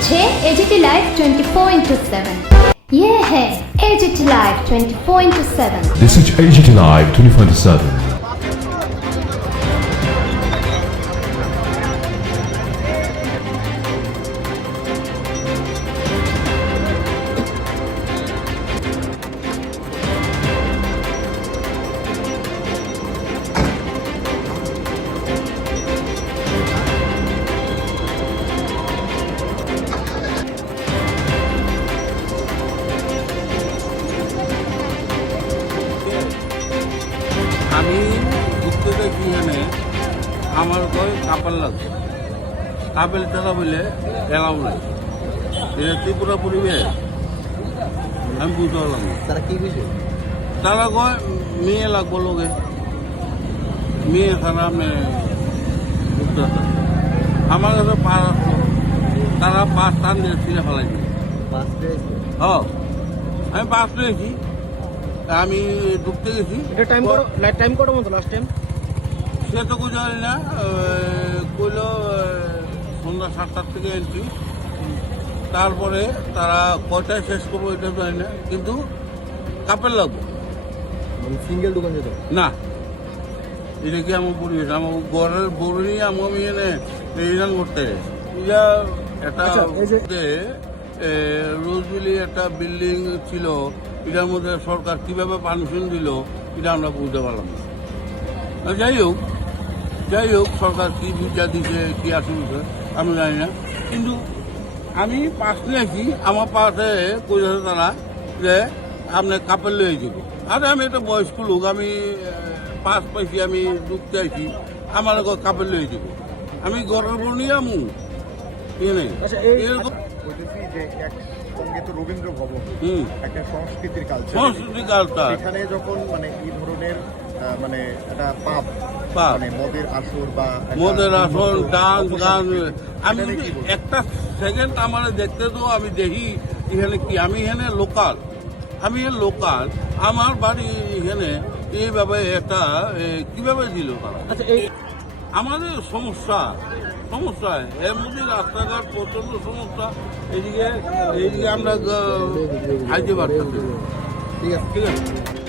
হচ্ছে AGT live twenty four into seven ইয়ে হ্যাঁ AGT live twenty four into seven This is AGT Live 24/7. আমি ঘুরতে এখানে আমার কয় কাপাল লাগবে। কাপেল ছাড়া বলে এলাও নাই এটা ত্রিপুরা পরিবেশ। আমি বুঝতে পারলাম তারা কি বুঝে তারা কয় মেয়ে লাগবো লোকে। মেয়ে ছাড়া না। আমার কাছে পার আসলো তারা পাঁচ টান দিয়ে ছিঁড়ে ফেলাই দিল বাস পেয়েছে? হ আমি পাস পেয়েছি। আমি ঢুকতে গেছি। এটা টাইম করো টাইম করো মতো লাস্ট টাইম সে তো জানি না কইল সন্ধ্যা সাতটার থেকে এন্ট্রি। তারপরে তারা কয়টায় শেষ করব এটা জানি না কিন্তু কাপের লাগবে। মানে সিঙ্গেল দোকান যেত? না। এটা কি আমার পরিবেশ? আমার ঘরের বড় নিয়ে আমি আমি এনে রিটার্ন করতে। এটা একটা রোজবেলি একটা বিল্ডিং ছিল এটার মধ্যে সরকার কীভাবে পারমিশন দিল এটা আমরা বুঝতে পারলাম না। যাই হোক যাই হোক সরকার কি বুঝা দিছে কি আসলে আমি জানি না। কিন্তু আমি পাশ নিয়েছি আমার পাশে কইছে তারা যে আপনি কাপড় লয়ে যাব আরে আমি একটা বয়স্ক লোক আমি পাস পাইছি আমি ঢুকতে চাইছি আমার কাপড় লয়ে যাব আমি বউ নিয়ে আমু ঠিক নেই আচ্ছা, এরকম বলতেছি যে একসঙ্গে তো রবীন্দ্র ভবন একটা সংস্কৃতির কালচার সংস্কৃতি কালচার এখানে যখন মানে এই ধরনের মানে একটা পাপ। মানে মদের আসর বা মদের আসন ডান্স গান আমি? একটা সেকেন্ড আমার দেখতে তো আমি দেখি এখানে কি? আমি এখানে লোকাল আমি লোকাল আমার বাড়ি এখানে। এইভাবে একটা কীভাবে দিল তারা? আচ্ছা এই আমাদের সমস্যা সমস্যা। এর মধ্যে রাস্তাঘাট প্রচণ্ড সমস্যা। এদিকে এইদিকে আমরা খাইতে পারতেছি ঠিক আছে। ঠিক আছে?